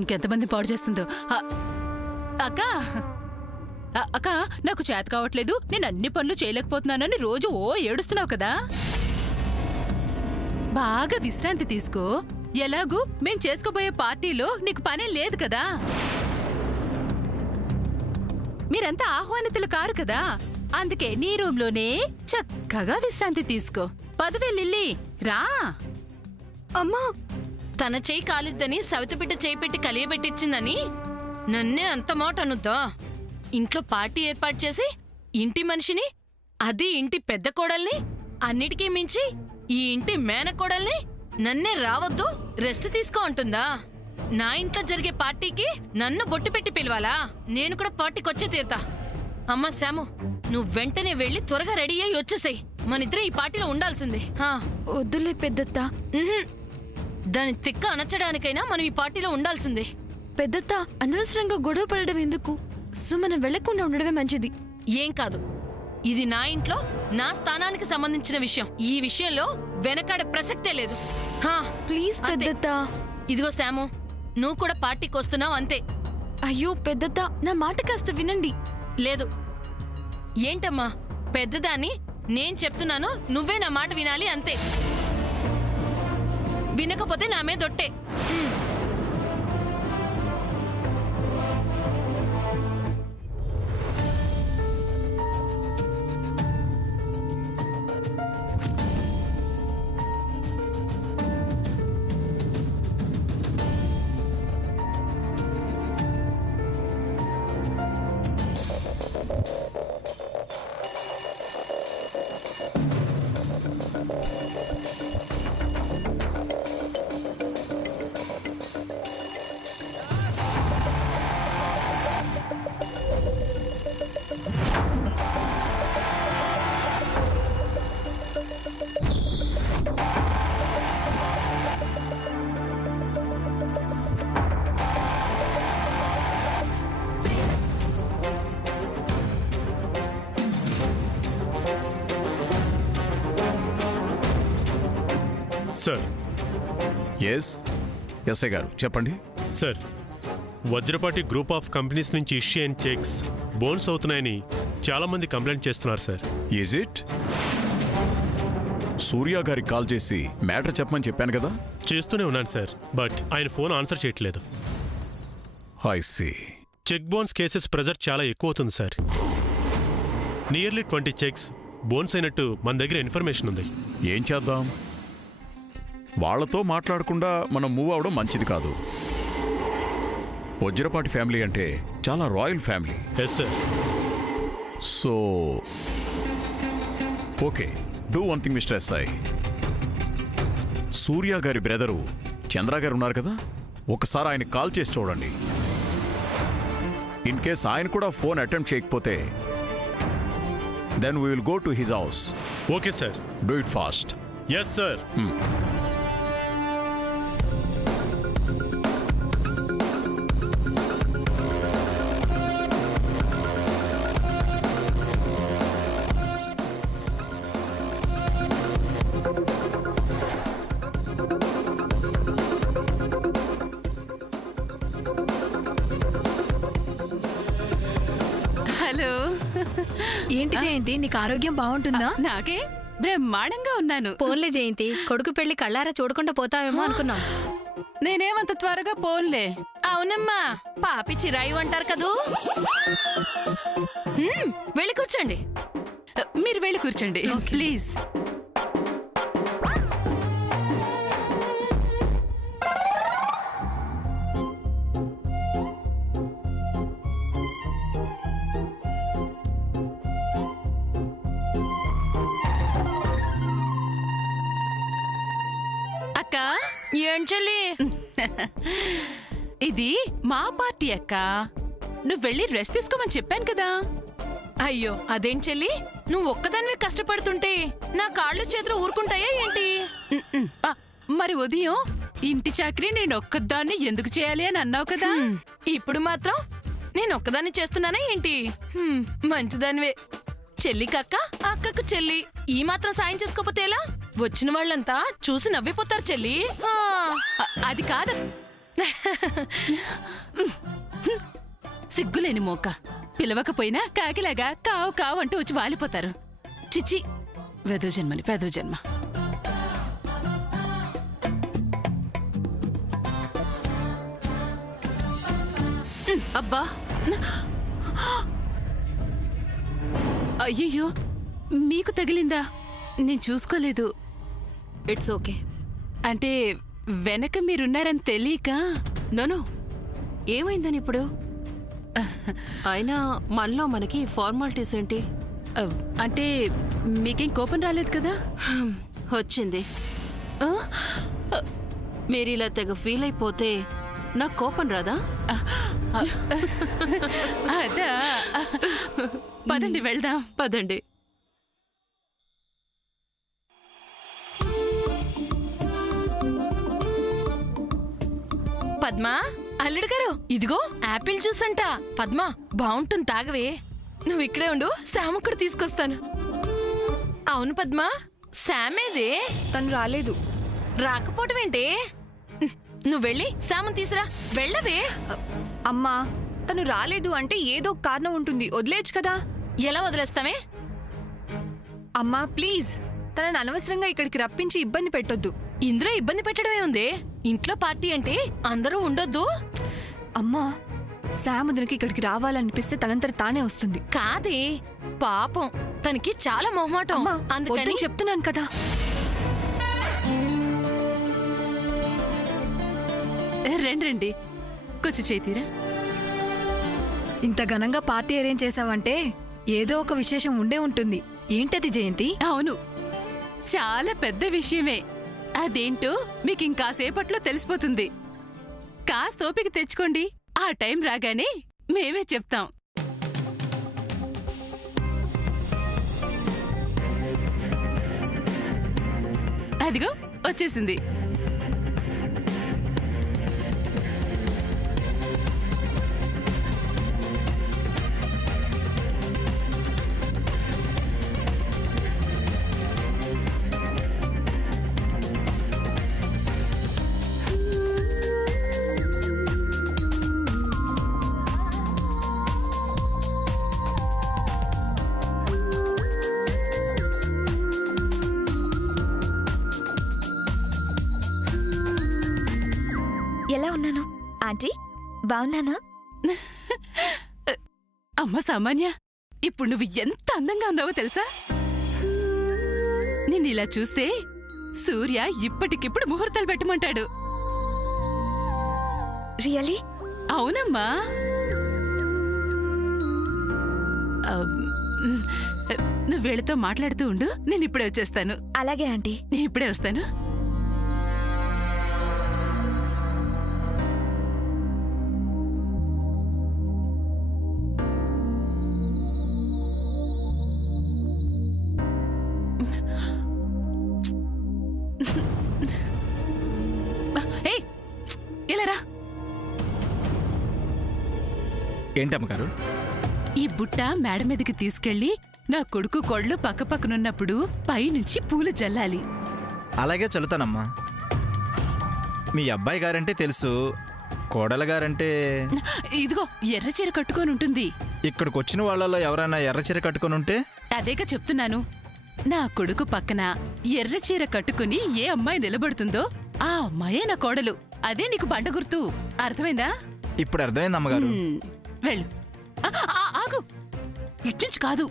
ఇంకెంతమంది పాడు చేస్తుందో. అక్క అక్క, నాకు చేత కావట్లేదు, నేను అన్ని పనులు చేయలేకపోతున్నానని రోజు ఏడుస్తున్నావు కదా. బాగా విశ్రాంతి తీసుకో. ఎలాగూ మేం చేసుకోబోయే పార్టీలో నీకు పనే లేదు కదా. మీరంతా ఆహ్వానితులు కారు కదా, అందుకే నీ రూమ్లోనే చక్కగా విశ్రాంతి తీసుకో. పదవే లిల్లీ, రా. అమ్మా, తన చేయి కాలిద్దని సవితబిడ్డ చేయి పెట్టి కలియబెట్టించిందని నన్నే అంత మాట అనుద్దా? ఇంట్లో పార్టీ ఏర్పాటు చేసి ఇంటి మనిషిని, అది ఇంటి పెద్ద కోడల్ని, అన్నిటికీ మించి ఈ ఇంటి మేనకోడల్ని నన్నే రావద్దు, రెస్ట్ తీసుకో అంటుందా? నా ఇంట్లో జరిగే పార్టీకి నన్ను బొట్టు పెట్టి పిలవాలా? నేను కూడా పార్టీకి వచ్చే తీరుతా. అమ్మా శాము, నువ్వు వెంటనే వెళ్ళి త్వరగా రెడీ అయ్యి వచ్చేసేయ్. మనిద్దరం ఈ పార్టీలో ఉండాల్సిందే. వద్దులే పెద్దత్త. దాని తిక్క అనర్చడానికైనా మనం ఈ పార్టీలో ఉండాల్సిందే. పెద్దత్త, అనవసరంగా గొడవ పడడం ఎందుకు? మనం వెళ్లకుండా ఉండడమే మంచిది. ఏం కాదు, ఇది నా ఇంట్లో నా స్థానానికి సంబంధించిన విషయం. ఈ విషయంలో వెనకాడే ప్రసక్తే లేదు. ప్లీజ్ పెద్దత్త. ఇదిగో శాము, నువ్వు కూడా పార్టీకి వస్తున్నావు అంతే. అయ్యో పెద్దత్త, నా మాట కాస్త వినండి. లేదు. ఏంటమ్మా పెద్దదాన్ని, నేను చెప్తున్నాను, నువ్వే నా మాట వినాలి అంతే. వినకపోతే నా మీద ఒట్టే. సార్. ఎస్ ఎస్ఐ గారు చెప్పండి. Sir, Vajrapati group of companies నుంచి ఇష్యూ అండ్ చెక్స్ బోన్స్ అవుతున్నాయని చాలా మంది కంప్లైంట్ చేస్తున్నారు సార్. Is it? సూర్య గారికి కాల్ చేసి మ్యాటర్ చెప్పమని చెప్పాను కదా. చేస్తూనే ఉన్నాను సార్, బట్ ఆయన ఫోన్ ఆన్సర్ చేయట్లేదు. I see. Check bones cases pressure చాలా ఎక్కువ అవుతుంది సార్. నియర్లీ 20 చెక్స్ బోన్స్ అయినట్టు మన దగ్గర ఇన్ఫర్మేషన్ ఉంది. ఏం చేద్దాం? వాళ్లతో మాట్లాడకుండా మనం మూవ్ అవడం మంచిది కాదు. వజ్రపాటి ఫ్యామిలీ అంటే చాలా royal family. Yes sir. So okay, do one thing mister SI. Surya గారి బ్రదరు చంద్ర గారు ఉన్నారు కదా, ఒకసారి ఆయన కాల్ చేసి చూడండి. ఇన్ కేస్ ఆయన కూడా ఫోన్ అటెంప్ట్ చేయకపోతే then we will go to his house. Okay sir. Do it fast. Yes sir. Hello. ఏంటి జయంతి, నీకు ఆరోగ్యం బాగుంటుందా? నాకే బ్రహ్మాండంగా ఉన్నాను. పోన్లే జయంతి, కొడుకు పెళ్లి కళ్ళారా చూడకుండా పోతావేమో అనుకున్నాం. నేనేమంత త్వరగా పోన్లే. అవునమ్మా, పాపి చిరాయి అంటారు కదూ. వెళ్ళి కూర్చోండి. మీరు వెళ్ళి కూర్చోండి ప్లీజ్. అక్క, ఏం చెల్లి? ఇది మా పార్టీ అక్క. నువ్వు వెళ్ళి రెస్ట్ తీసుకోమని చెప్పాను కదా. అయ్యో, అదేం చెల్లి, నువ్వు ఒక్కదానివే కష్టపడుతుంటే నా కాళ్ళు చేతులు ఊరుకుంటాయా ఏంటి? మరి ఉదయం ఇంటి చాకరీ నేను ఒక్కదాన్ని ఎందుకు చేయాలి అని అన్నావు కదా. ఇప్పుడు మాత్రం నేను ఒక్కదాన్ని చేస్తున్నానా ఏంటి? మంచిదానివే. చెల్లికక్క, అక్కకు చెల్లి, ఈ మాత్రం సాయం చేసుకోపోతే ఎలా? వచ్చిన వాళ్ళంతా చూసి నవ్విపోతారు చెల్లి. అది కాదు, సిగ్గులేని మోక పిలవకపోయినా కాకిలాగా కావు కావు అంటూ వచ్చి వాలిపోతారు. చిచి, వెదో జన్మని పెదో జన్మ. అబ్బా, అయ్యయ్యో, మీకు తగిలిందా? నేను చూసుకోలేదు. It's okay. అంటే వెనక మీరున్నారని తెలియక. నోనో, ఏమైందని ఇప్పుడు? అయినా మనలో మనకి ఫార్మాలిటీస్ ఏంటి? అంటే మీకేం కోపం రాలేదు కదా? వచ్చింది. ఆ? మీరు ఇలా తెగ ఫీల్ అయిపోతే నాకు కోపం రాదా? అదా, పదండి వెళ్దాం. పదండి. పద్మా, అల్లుడు గారు, ఇదిగో యాపిల్ జ్యూస్ అంట. పద్మా, బాగుంటుంది, తాగవే. నువ్వు ఇక్కడే ఉండు, శామ్ కూడా తీసుకొస్తాను. అవును పద్మా, శామేదే? తను రాలేదు. రాకపోవటం ఏంటి? నువ్వు వెళ్ళి శామను తీసురా, వెళ్ళవే. అమ్మా, తను రాలేదు అంటే ఏదో కారణం ఉంటుంది, వదిలేయచ్చు కదా. ఎలా వదిలేస్తామే? అమ్మా ప్లీజ్, తనని అనవసరంగా ఇక్కడికి రప్పించి ఇబ్బంది పెట్టొద్దు. ఇందులో ఇబ్బంది పెట్టడమే ఉంది. ఇంట్లో పార్టీ అంటే అందరూ ఉండొద్దు. అమ్మా, శాముద్రకి ఇక్కడికి రావాలనిపిస్తే తనంతట తానే వస్తుంది. కాదే, పాపం తనకి చాలా మొహమాటం. అమ్మా, అందుకని వద్దని చెప్తున్నాను కదా. రండి రండి, కొంచెం చేతిరా. ఇంత ఘనంగా పార్టీ అరేంజ్ చేసావంటే ఏదో ఒక విశేషం ఉండే ఉంటుంది. ఏంటది జయంతి? అవును, చాలా పెద్ద విషయమే. అదేంటో మీకు ఇంకాసేపట్లో తెలిసిపోతుంది. కాస్త ఓపిక తెచ్చుకోండి, ఆ టైం రాగానే మేమే చెప్తాం. అదిగో వచ్చేసింది. ఎలా ఉన్నాను ఆంటీ? బాగున్నానా? అమ్మ సామాన్య, ఇప్పుడు నువ్వు ఎంత అందంగా ఉన్నావో తెలుసా? నిన్నిలా చూస్తే సూర్య ఇప్పటికిప్పుడు ముహూర్తాలు పెట్టమంటాడు. రియలీ? అవునమ్మా. నువ్వు వీళ్ళతో మాట్లాడుతూ ఉండు, నేను ఇప్పుడే వచ్చేస్తాను. అలాగే ఆంటీ. ఇప్పుడే వస్తాను. ఏంటమ్మగారు? ఈ బుట్ట మేడ మీదకి తీసుకెళ్లి నా కొడుకు కొళ్ళు పక్కపక్కనున్నప్పుడు పైనుంచి పూలు జల్లాలి. అలాగే చల్లుతానమ్మా. మీ అబ్బాయి గారంటే తెలుసు, కోడల గారంటే ఇదిగో ఎర్రచీర కట్టుకొని ఉంటుంది. ఇక్కడికి వచ్చిన వాళ్ళలో ఎవరైనా ఎర్రచీర కట్టుకొని ఉంటే? అదేగా చెప్తున్నాను. నా కొడుకు పక్కన ఎర్రచీర కట్టుకుని ఏ అమ్మాయి నిలబడుతుందో ఆ అమ్మాయే నా కోడలు. అదే నీకు బండ గుర్తు. అర్థమైందా? ఇప్పుడు అర్థమైంది అమ్మగారు. వెళ్ళు. ఆగు, ఇట్నుంచి కాదు,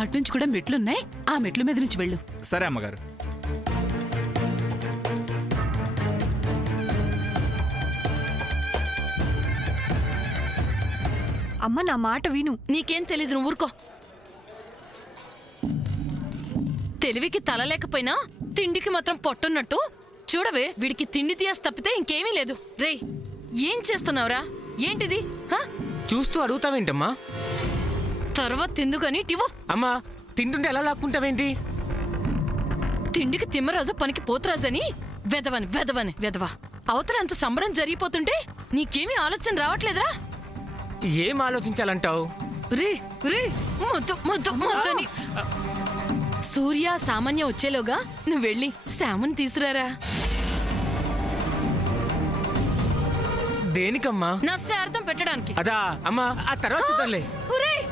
అట్నుంచి కూడా మెట్లున్నాయి, ఆ మెట్ల మీద నుంచి వెళ్ళు. సరే అమ్మగారు. అమ్మ, నా మాట విను. నీకేం తెలీదు, నువ్వు ఊరుకో. తెలివికి తల లేకపోయినా తిండికి మాత్రం పొట్టున్నట్టు చూడవే. వీడికి తిండి తీయాసి తప్పితే ఇంకేమీ లేదు. రేయ్, ఏం చేస్తున్నావురా? ఏంటిది? చూస్తూ అడుగుతావేంటమ్మా? తర్వాత తిందుకని టివో. అమ్మా, తింటుంటే ఎలా లాక్కుంటావేంటి? తిండికి తిమ్మరాజు, పనికి పోతురాజని వెదవని వెదవని వెదవ. అవతల అంత సంబరం జరిగిపోతుంటే నీకేమీ ఆలోచన రావట్లేదురా? ఏం ఆలోచించాలంటావు? రే రే, మొద్దు మొద్దు మొద్దని. సూర్య సామాన్య వచ్చేలోగా నువ్వు వెళ్ళి శామని తీసురారా. దేనికమ్మా? నష్టార్థం పెట్టడానికి. అదా అమ్మా, ఆ తర్వాత చూద్దాంలే. ఒరేయ్!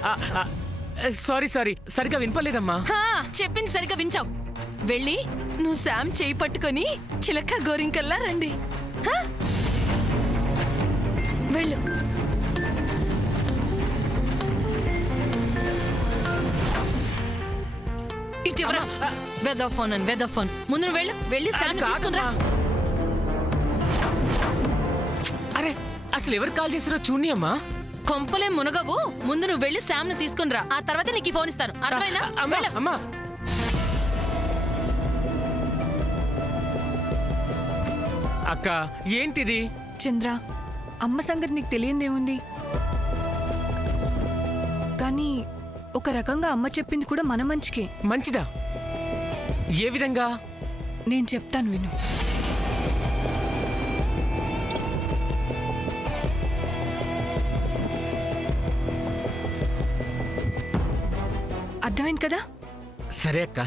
సారీ సరిగా వినపలేదమ్మా. చెప్పింది సరిగ్గా వించావు. వెళ్ళి నువ్వు శామ్ చేయి పట్టుకొని చిలక గోరింకల్లా రండి. హా? వెళ్ళు. ఇటువరా వెదర్ ఫోన్ అని వెదర్ ఫోన్. ముందు నువ్వు వెళ్ళు. వెళ్ళి శామ్ తీసుకునిరా. అరే అసలు ఎవరు కాల్ చేసారో చూని అమ్మా. కొంపలే మునగవు. ముందు నువ్వు వెళ్ళి శామ్ ను తీసుకునిరా. ఆ తర్వాత నీకు ఈ ఫోన్ ఇస్తాను. అర్థమైందా? అమ్మా వెళ్ళు. అమ్మా. అక్క ఏంటిది? చంద్ర, అమ్మ సంగతి నీకు తెలియందేముంది? కానీ ఒక రకంగా అమ్మ చెప్పింది కూడా మన మంచికే. మంచిదా? ఏ విధంగా? నేను చెప్తాను విను. అర్థమైంది కదా? సరే అక్క.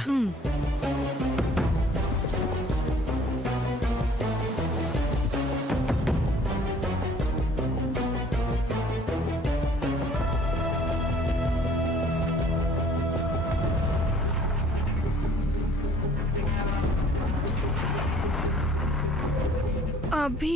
అభి,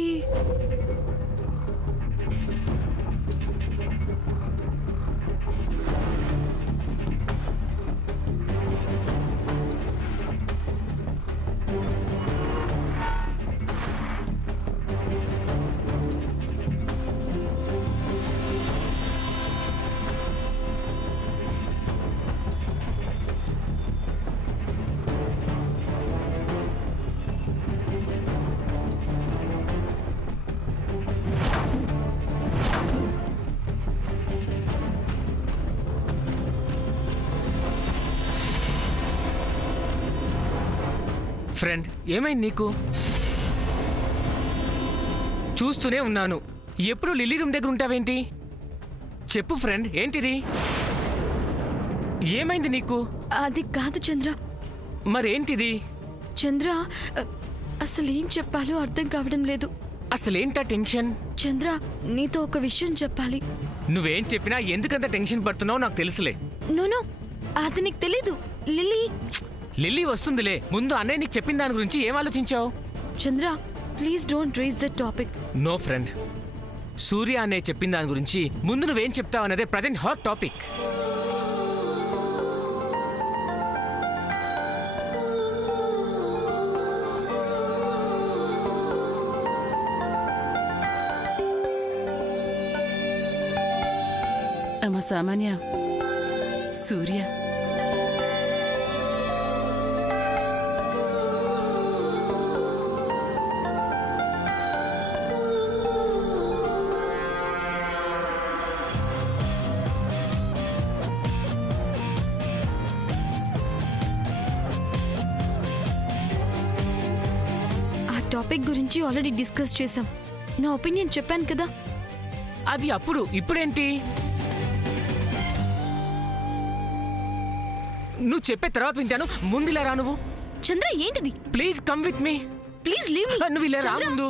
ఫ్రెండ్ ఏమైంది నీకు? చూస్తూనే ఉన్నాను. ఎప్పుడు లిల్లీ రూమ్ దగ్గర ఉంటావేంటి? చెప్పు ఫ్రెండ్, ఏంటిది? ఏమైంది నీకు? అది కాదు చంద్ర. మరేంటిది? చంద్ర, అసలు ఏం చెప్పాలో అర్థం కావడం లేదు. అసలేంటా టెన్షన్? చంద్ర, నీతో ఒక విషయం చెప్పాలి. నువ్వేం చెప్పినా ఎందుకంత టెన్షన్ పడుతున్నావో నాకు తెలుసులే. నో, అది నీకు తెలీదు. లిల్లీ వస్తుందిలే. ముందు అన్నయ్య నీకు చెప్పిన దాని గురించి ఏం ఆలోచించావు? Chandra, please don't raise the topic. No friend, Surya అన్నయ్య చెప్పిన దాని గురించి ముందు నువ్వేం చెప్తావు అన్నదే ప్రజెంట్ హాట్ టాపిక్. అమ్మ సామాన్య, సూర్య టాపిక్ గురించి ఆల్రెడీ డిస్కస్ చేసాం. నా ఒపీనియన్ చెప్పాను కదా. అది అప్పుడు, ఇప్పుడేంటి? నువ్వు చెప్పే తర్వాత వింటాను. ముందు ఇలా రా నువ్వు. చంద్ర, ఏంటిది? Please come with me. Please leave me. నువ్వు ఇలా రా ముందు.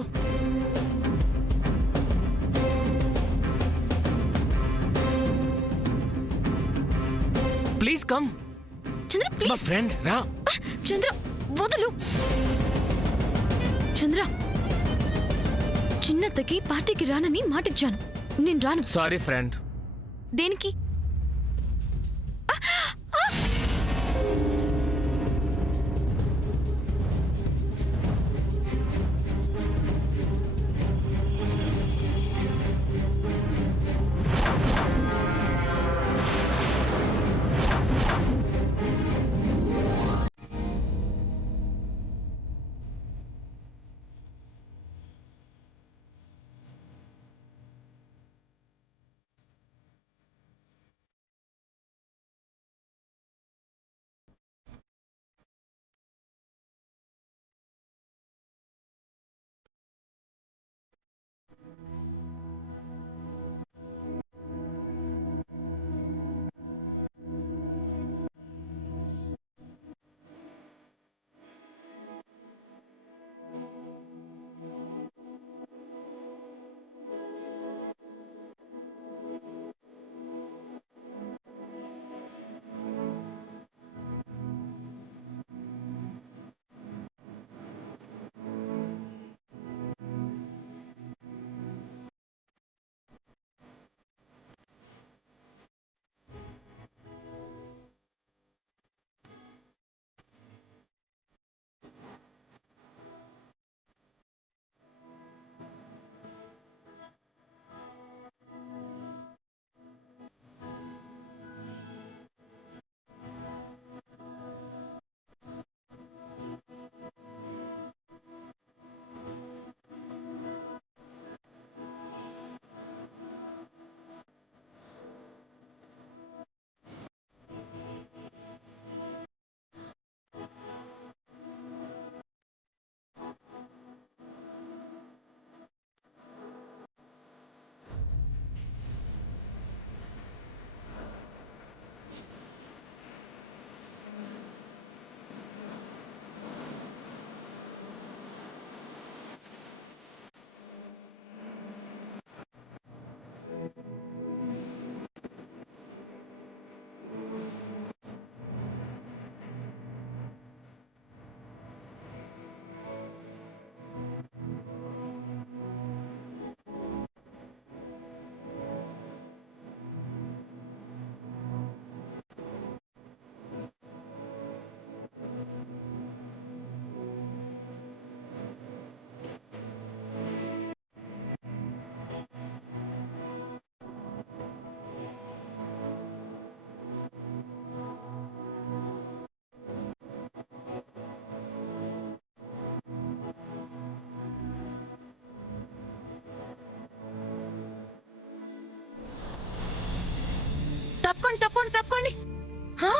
Please come. చంద్ర, మా ప్లీజ్. ఫ్రెండ్ రా. చంద్ర, వదలు. చంద్ర, చిన్నత్తకి పార్టీకి రానని మాటిచ్చాను. నేను రాను. Sorry friend. దేనికి? తప్పండి తప్పండి తప్పండి ఆ!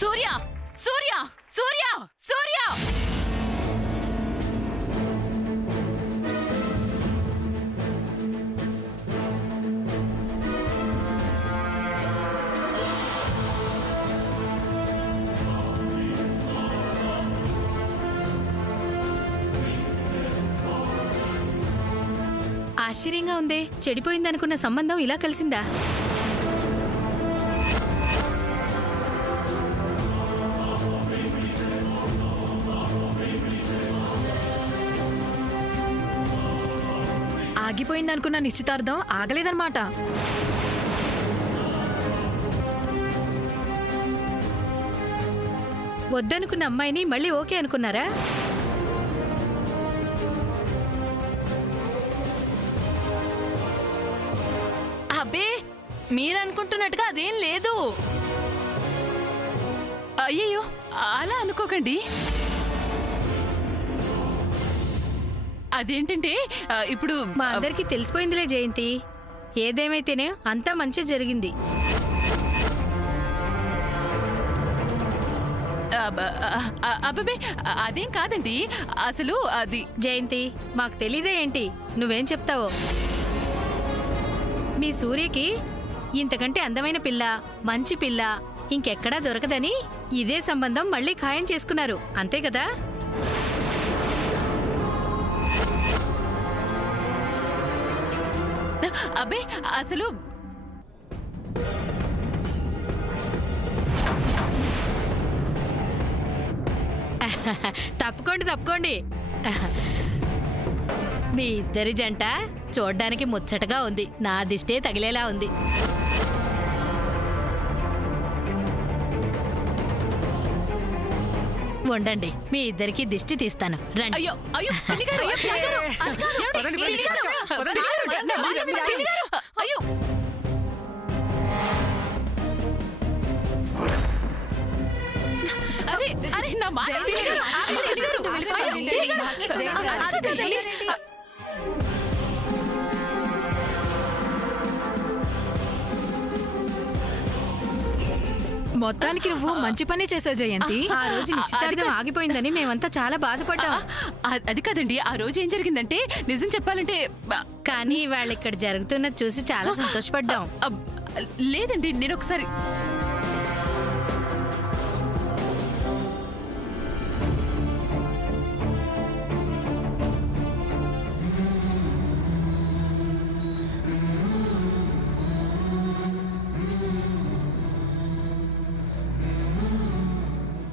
సూర్య సూర్య సూర్య సూర్య ఆశ్చర్యంగా ఉందే, చెడిపోయిందనుకున్న సంబంధం ఇలా కలిసిందా? ఆగిపోయిందనుకున్న నిశ్చితార్థం ఆగలేదన్నమాట. వద్దనుకున్న అమ్మాయిని మళ్ళీ ఓకే అనుకున్నారా? అబ్బే మీరనుకుంటున్నట్టుగా అదేం లేదు. అయ్యయ్యో అలా అనుకోకండి. అదేంటంటే ఇప్పుడు మా అందరికీ తెలిసిపోయిందిలే జయంతి. ఏదేమైతేనే అంతా మంచి జరిగింది. అబ్బే అదేం కాదండి. అసలు అది జయంతి, మాకు తెలీదే ఏంటి, నువ్వేం చెప్తావో. మీ సూర్యకి ఇంతకంటే అందమైన పిల్ల, మంచి పిల్ల ఇంకెక్కడా దొరకదని ఇదే సంబంధం మళ్ళీ ఖాయం చేసుకున్నారు, అంతే కదా? అబ్బే అసలు తప్పుకోండి తప్పుకోండి. మీ ఇద్దరి జంట చూడ్డానికి ముచ్చటగా ఉంది, నా దిష్టే తగిలేలా ఉంది. ఉండండి, మీ ఇద్దరికి దిష్టి తీస్తాను, రండి. అయ్యో అయ్యో పిన్ని గారు, అయ్యో, పిన్ని గారు, ఏమండి? పదండి, పిన్ని గారు, పదండి. నా మాట వినండి, పిన్ని గారు. అయ్యో అరే అరే నా మాట పిన్ని గారు, పిన్ని గారు, అయ్యో, పిన్ని గారు, అది కాదండి. మొత్తానికి నువ్వు మంచి పని చేసావు జయంతి. ఆ రోజు నిశ్చితార్థం ఆగిపోయిందని మేమంతా చాలా బాధపడ్డాం. అది కాదండి, ఆ రోజు ఏం జరిగిందంటే నిజం చెప్పాలంటే కానీ వాళ్ళు ఇక్కడ జరుగుతున్నది చూసి చాలా సంతోషపడ్డాం. లేదండి, నేను ఒకసారి